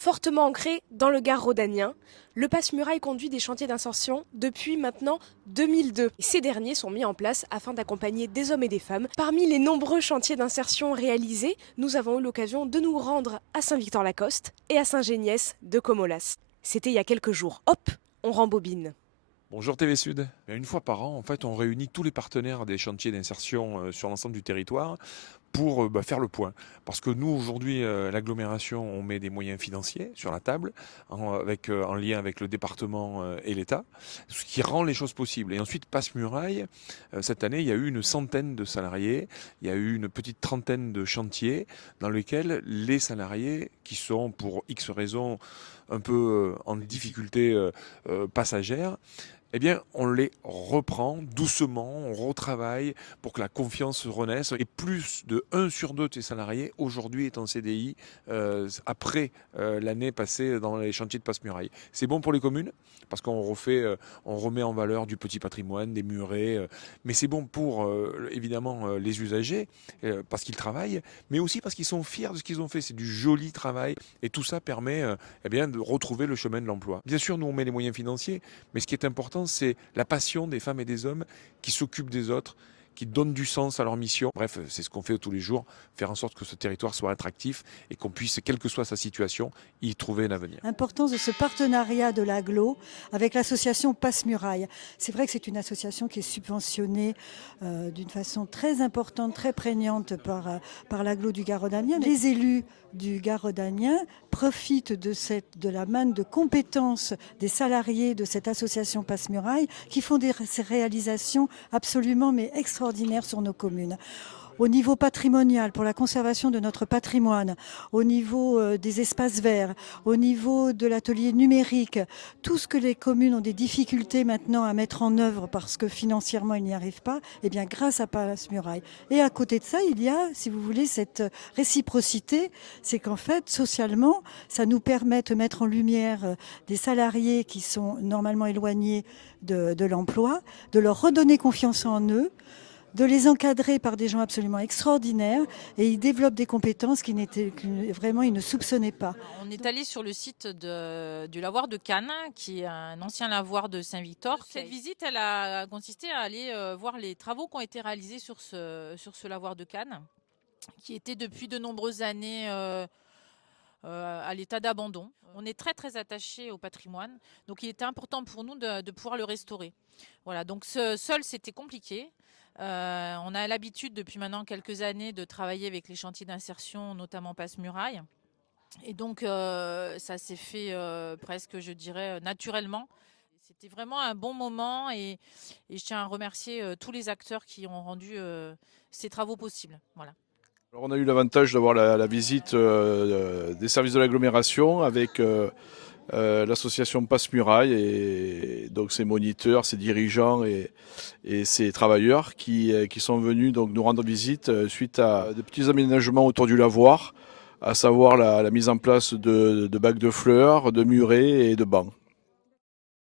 Fortement ancré dans le Gard rhodanien, le Passe-Muraille conduit des chantiers d'insertion depuis maintenant 2002. Ces derniers sont mis en place afin d'accompagner des hommes et des femmes. Parmi les nombreux chantiers d'insertion réalisés, nous avons eu l'occasion de nous rendre à Saint-Victor-Lacoste et à Saint-Géniès de Comolas. C'était il y a quelques jours. Hop, on rembobine. Bonjour TV Sud. Une fois par an, en fait, on réunit tous les partenaires des chantiers d'insertion sur l'ensemble du territoire pour faire le point. Parce que nous, aujourd'hui, l'agglomération, on met des moyens financiers sur la table, en lien avec le département et l'État, ce qui rend les choses possibles. Et ensuite, Passe-Muraille, cette année, il y a eu une centaine de salariés, il y a eu une petite trentaine de chantiers dans lesquels les salariés, qui sont pour X raisons un peu en difficulté passagère, eh bien, on les reprend doucement, on retravaille pour que la confiance renaisse. Et plus de 1 sur 2 de ces salariés, aujourd'hui, est en CDI après l'année passée dans les chantiers de Passe-Muraille. C'est bon pour les communes, parce qu'on on remet en valeur du petit patrimoine, des murets. Mais c'est bon pour, évidemment, les usagers, parce qu'ils travaillent, mais aussi parce qu'ils sont fiers de ce qu'ils ont fait. C'est du joli travail. Et tout ça permet eh bien, de retrouver le chemin de l'emploi. Bien sûr, nous, on met les moyens financiers, mais ce qui est important, c'est la passion des femmes et des hommes qui s'occupent des autres, qui donnent du sens à leur mission. Bref, c'est ce qu'on fait tous les jours, faire en sorte que ce territoire soit attractif et qu'on puisse, quelle que soit sa situation, y trouver un avenir. L'importance de ce partenariat de l'agglo avec l'association Passe-Muraille. C'est vrai que c'est une association qui est subventionnée d'une façon très importante, très prégnante par l'agglo du Gard rhodanien. Les élus du Gard rhodanien profitent de la manne de compétences des salariés de cette association Passe-Muraille qui font ces réalisations absolument mais extraordinaires sur nos communes. Au niveau patrimonial, pour la conservation de notre patrimoine, au niveau des espaces verts, au niveau de l'atelier numérique, tout ce que les communes ont des difficultés maintenant à mettre en œuvre parce que financièrement ils n'y arrivent pas, eh bien grâce à Passe-Muraille. Et à côté de ça, il y a, si vous voulez, cette réciprocité, c'est qu'en fait, socialement, ça nous permet de mettre en lumière des salariés qui sont normalement éloignés de l'emploi, de leur redonner confiance en eux, de les encadrer par des gens absolument extraordinaires, et ils développent des compétences que vraiment ils ne soupçonnaient pas. On est allé sur le site du lavoir de Cannes, qui est un ancien lavoir de Saint-Victor. Cette visite, elle a consisté à aller voir les travaux qui ont été réalisés sur ce lavoir de Cannes, qui était depuis de nombreuses années à l'état d'abandon. On est très très attaché au patrimoine, donc il était important pour nous de pouvoir le restaurer. Voilà, donc seul c'était compliqué. On a l'habitude depuis maintenant quelques années de travailler avec les chantiers d'insertion, notamment Passe-Muraille. Et donc ça s'est fait presque, je dirais, naturellement. C'était vraiment un bon moment et je tiens à remercier tous les acteurs qui ont rendu ces travaux possibles. Voilà. Alors, on a eu l'avantage d'avoir la visite des services de l'agglomération avec l'association Passe-Muraille et donc ses moniteurs, ses dirigeants et ses travailleurs qui sont venus donc nous rendre visite suite à des petits aménagements autour du lavoir, à savoir la mise en place de bacs de fleurs, de murets et de bancs.